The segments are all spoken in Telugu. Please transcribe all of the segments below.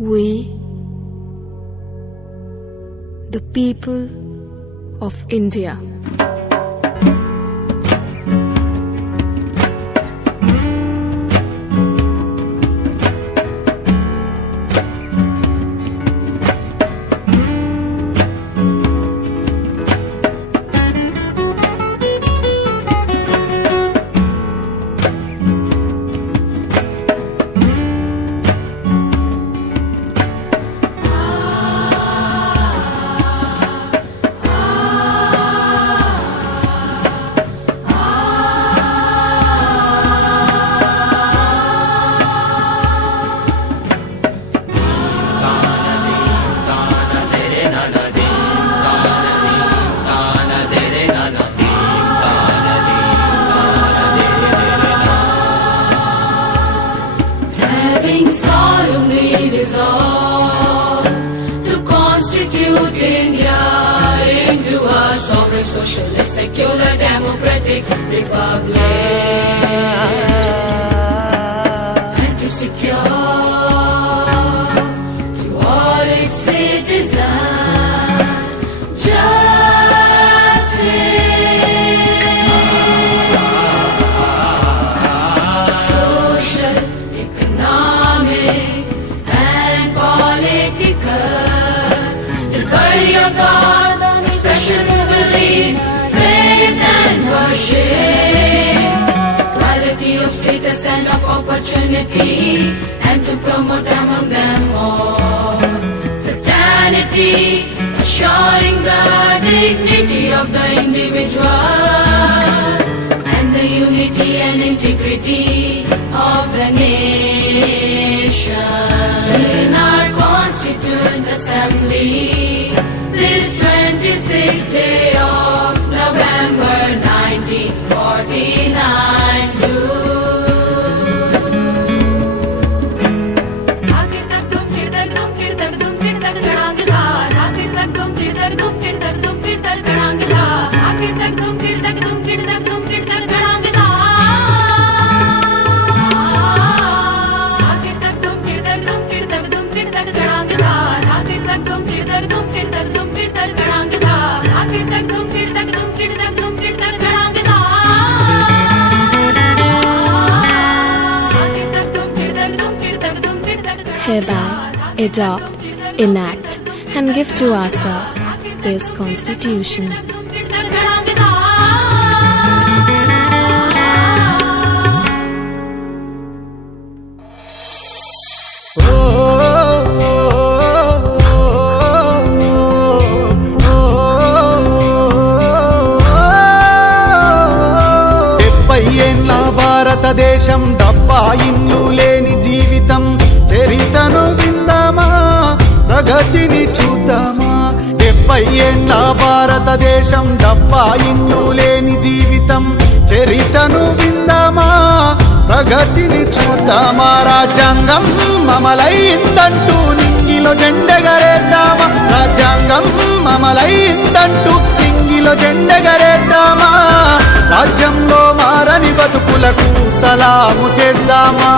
We, the people of India. Socialist, secular, democratic republic, and to secure to all its citizens justice, social, economic, and political liberty of thought, expression, belief, faith and worship, equality of status and of opportunity, and to promote among them all fraternity, assuring the dignity of the individual and the unity and integrity of the nation. In our Constituent Assembly, this 26th day of November 1949 to hereby adopt, enact, and give to ourselves this Constitution. భారతదేశం డబ్బా ఇల్లు లేని జీవితం, చరితను విందామా, ప్రగతిని చూద్దామా. 70 ఏండ్ల భారతదేశం డబ్బా ఇల్లు లేని జీవితం, చరితను విందామా, ప్రగతిని చూద్దామా. రాజ్యాంగం మమలైందంటూ నింగిలో జెండెగరేద్దామా, రాజ్యాంగం మమలైందంటూ నింగిలో జెండెగరేద్దామా. రాజ్యంలో మారని బతుకులకు సలాము చేద్దామా,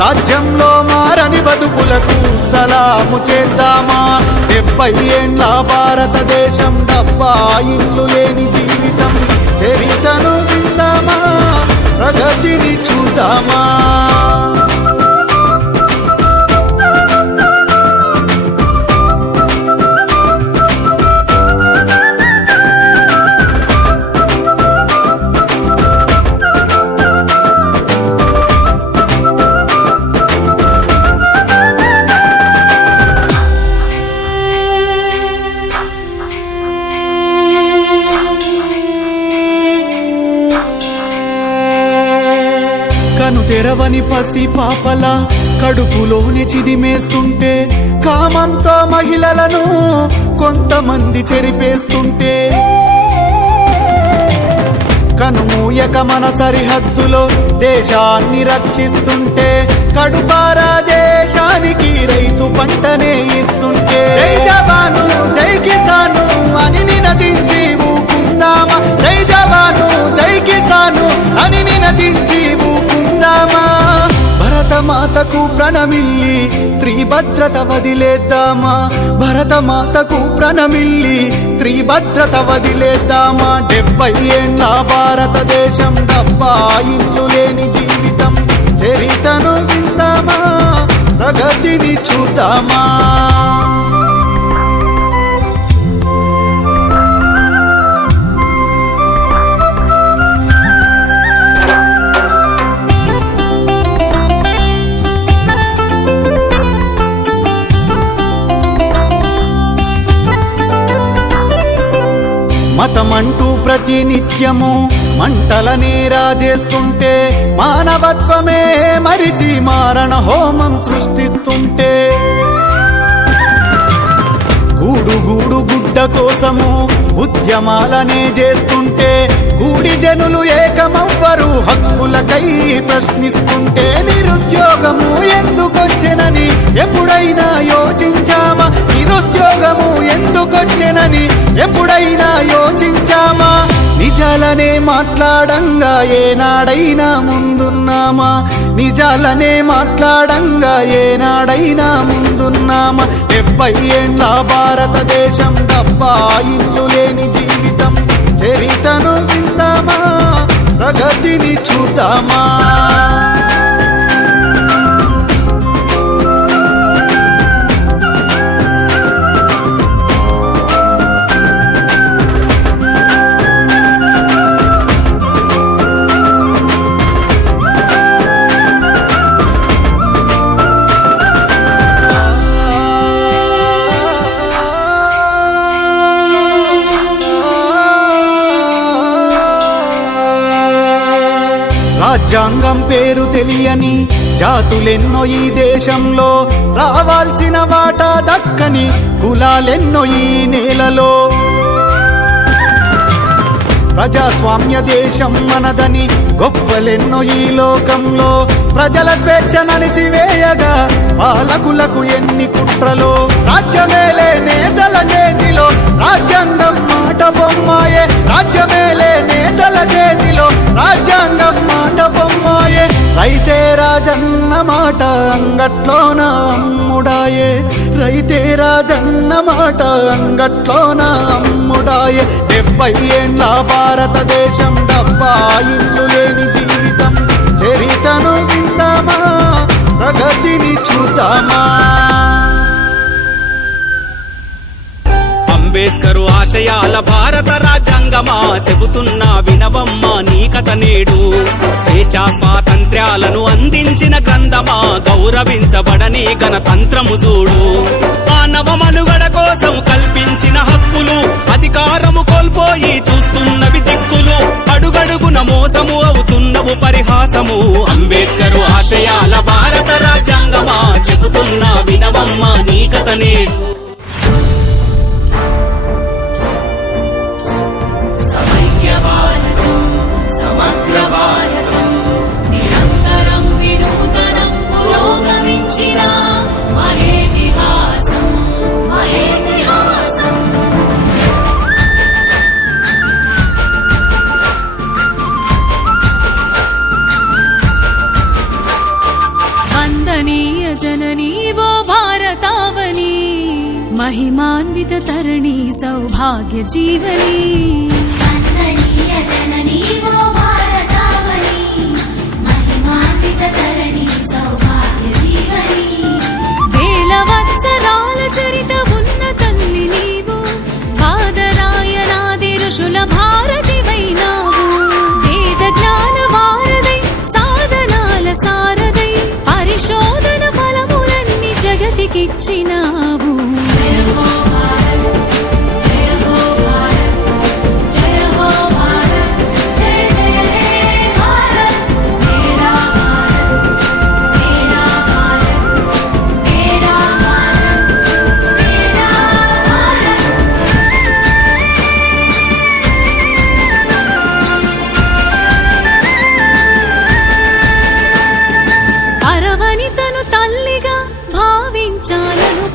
రాజ్యంలో మారని బతుకులకు సలాము చేద్దామా. 70 ఏండ్ల భారతదేశం డబ్బా ఇల్లు లేని జీవితం, చరితను విందామా, ప్రగతిని చూద్దామా. తెరవని పసి పాపల కడుపులోని చిదిమేస్తుంటే, కామంతో మహిళలను కొంతమంది చెరిపేస్తుంటే, కనుమూయక మన సరిహద్దులో దేశాన్ని రక్షిస్తుంటే, కడుపారా దేశానికి రైతు పంటనే ఇస్తుంటే, జై జవాను జై కిసాను అని నినదించి ఊకుందామా, జై జవాను జై కిసాను అని నినదించి ఊకుందామా. భరతమాతకు ప్రణమిల్లి స్త్రీ భద్రత వదిలేద్దామా, భరతమాతకు ప్రణమిల్లి స్త్రీ భద్రత వదిలేద్దామా. 70 ఏండ్ల భారతదేశం, డబ్బా ఇల్లు లేని జీవితం, చరితను విందామా, ప్రగతిని చూద్దామా. మతమంటూ ప్రతినిత్యము మంటలనే రాజేస్తుంటే, మానవత్వమే మరిచి మారణ హోమం సృష్టిస్తుంటే, గూడు గూడు గుడ్డ కోసము ఉద్యమాలనే చేస్తుంటే, గూడి జనులు ఏకమవ్వరు హక్కులకై ప్రశ్నిస్తుంటే, నిరుద్యోగము ఎందుకొచ్చెనని ఎప్పుడైనా యోచించామా, నిరుద్యోగము ఎందుకొచ్చెనని ఎప్పుడైనా యోచించామా. నిజాలనే మాట్లాడంగా ఏనాడైనా ముందున్నామా, నిజాలనే మాట్లాడంగా ఏనాడైనా ముందున్నామా. 70 ఏండ్ల భారతదేశం, డబ్బా ఇల్లు లేని జీవితం, చరితను విందామా, ప్రగతిని చూద్దామా. రాజ్యాంగం పేరు తెలియని జాతులెన్నో ఈ దేశంలో, రావాల్సిన వాటా దక్కని కులాలెన్నో ఈ నేలలో. ప్రజాస్వామ్య దేశం మనదని గొప్పలెన్నో ఈ లోకంలో, ప్రజల స్వేచ్ఛ నడిచివేయగా పాలకులకు ఎన్ని కుట్రలో. రాజ్యమేలే నేతల చేతిలో, రాజ్యాంగం మాట బొమ్మాయే, రాజ్యమేలే నేతల చేతిలో, రాజ్యాంగం మాట బొమ్మాయే. రైతే రాజన్న మాట అంగట్లోన అమ్ముడాయే, రైతే రాజన్న మాట అంగట్లోన అమ్ముడాయే. 70 ఏండ్ల భారతదేశం, డబ్బా ఇల్లు లేని జీవితం, చరితను విందామా, ప్రగతిని చూద్దామా. అంబేద్కరు ఆశయాల భారత రాజ్యాంగమా, చెబుతున్నా వినవమ్మా నీ కథ నేడు. స్వేచ్ఛా స్వాతంత్ర్యాలను అందించిన గ్రంథమా, గౌరవించబడని గణతంత్రము చూడు. మానవ మనుగడ కోసం కల్పించిన హక్కులు, అధికారము కోల్పోయి చూస్తున్నవి దిక్కులు. అడుగడుగున మోసము అవుతున్నవు పరిహాసము. అంబేద్కరు ఆశయాల భారత రాజ్యాంగమా, చెబుతున్నా వినవమ్మా నీ కథ నేడు. సమగ్ర భారతం, నిరంతరం వినూతనం పురోగమించిన మహేతిహాసం, మహేతిహాసం. వందనీయ జననీ वो భారతావని, महिमान्वित तरणि सौभाग्य जीवनी. वन्दनीय जननी वो भारतावनी, महिमान्वित तरणि सौभाग्य जीवनी. వేల వత్సరాల చరిత ఉన్న తల్లి నీవు, బాదరాయణాది ఋషుల భారతివైనావు. వేద జ్ఞాన వారదై, సాధనాల సారదై, పరిశోధన ఫలములన్నీ జగతికిచ్చినావు. జయ హో భారత్, జయ హో భారత్, జయ హో భారత్, జయ జయ హే భారత్. మేరా భారత్, మేరా భారత్, మేరా భారత్, మేరా భారత్. అరవని తను తల్లిగా భావించాలను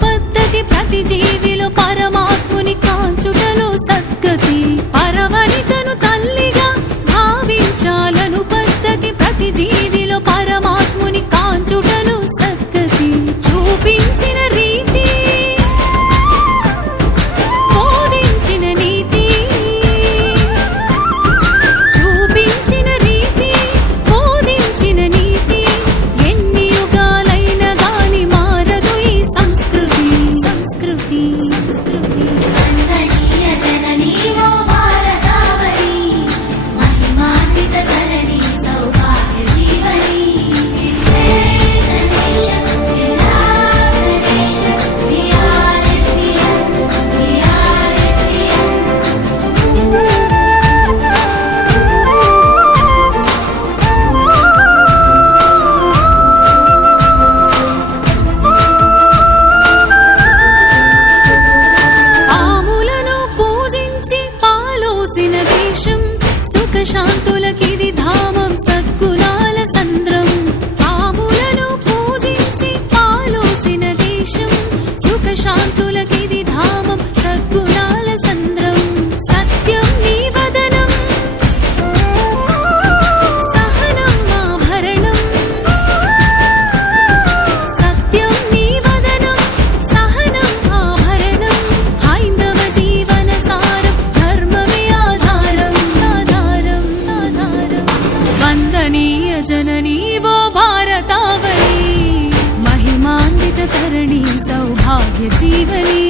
ధరణి సౌభాగ్య జీవని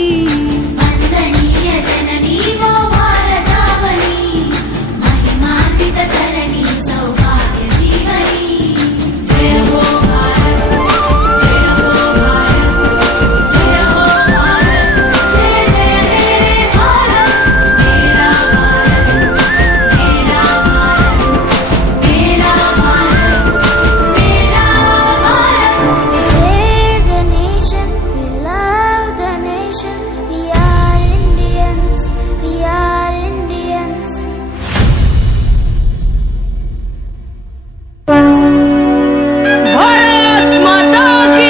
వందనీయ జననీ ఓ భారతావని మహిమాన్విత ధరణి సౌభాగ్య జీవని జయ హో భారత్ జయ హో భారత్ జయ హో భారత్ జయ జయ హే భారత్ మేరా భారత్ మేరా భారత్ మేరా భారత్ మేరా Bharat We're the nation, we love the nation, we are Indians, we are Indians. Bharat Mata కీ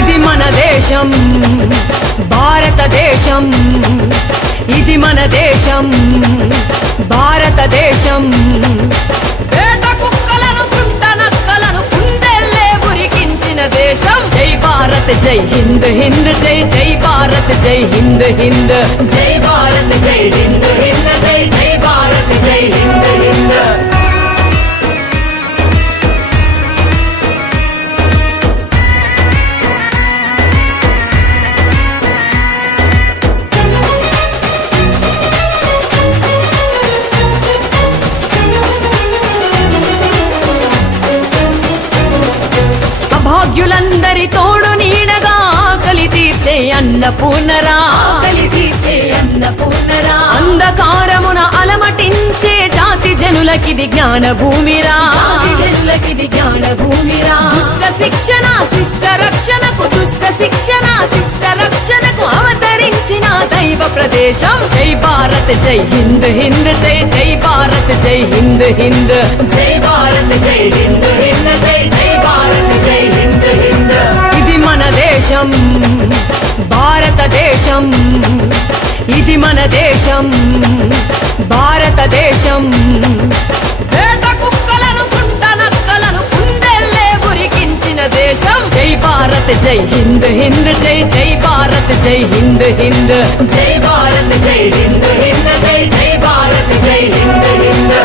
ఇది మన దేశం భారతదేశం ఇది మన దేశం భారతదేశం వేట కుక్కలను గుంట నక్కలను కుందేళ్లే ఉరికించిన దేశం జై భారత్ జై హింద్ హింద్ జై జై భారత్ జై హింద్ హింద్ జై భారత్ జై హింద్ హింద్ జై జై భారత్ జై హింద్ హింద్ అభాగ్యులందరి తోడు నీడగా ఆకలి తీర్చే అన్నపూర్ణరా ఆకలి తీర్చే అన్నపూర్ణరా అంధకారమున అలమటించే జాతి జనులకిది జ్ఞాన భూమిరా జాతి జనులకిది జ్ఞాన భూమిరా దుష్ట శిక్షణ శిష్ట రక్షణకు దుష్ట శిక్షణ శిష్ట రక్షణకు అవతరించిన దైవ ప్రదేశం జై భారత్ జై హింద్ హింద్ జై జై భారత్ జై హింద్ హింద్ జై భారత్ జై హింద్ హింద్ జై జై భారత్ జై హింద్ హింద్ ఇది మన దేశం భారతదేశం ఇది మన దేశం భారతదేశం వేట కుక్కలను గుంట నక్కలను కుందేళ్లే ఉరికించిన దేశం జై భారత్ జై హింద్ హింద్ జై జై భారత్ జై హింద్ హింద్ జై భారత్ జై హింద్ హింద్ జై జై భారత్ జై హింద్ హింద్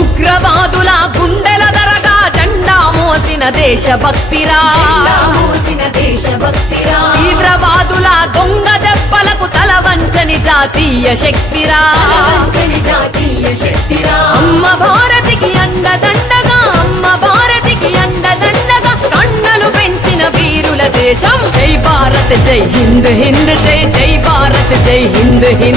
ఉగ్రవాదుల గుండెల దరగా జెండా మోసిన దేశభక్తిరా మోసిన దేశభక్తిరా తీవ్రవాదుల దొంగ దెబ్బలకు తల వంచని జాతీయ శక్తిరా వంచని జాతీయ శక్తిరా అమ్మ భారతికి అండదండగా అమ్మ భారతికి అండదండగా కండలు పెంచిన వీరుల దేశం జై భారత్ జై హింద్ హింద్ జై జై భారత్ జై హింద్ హింద్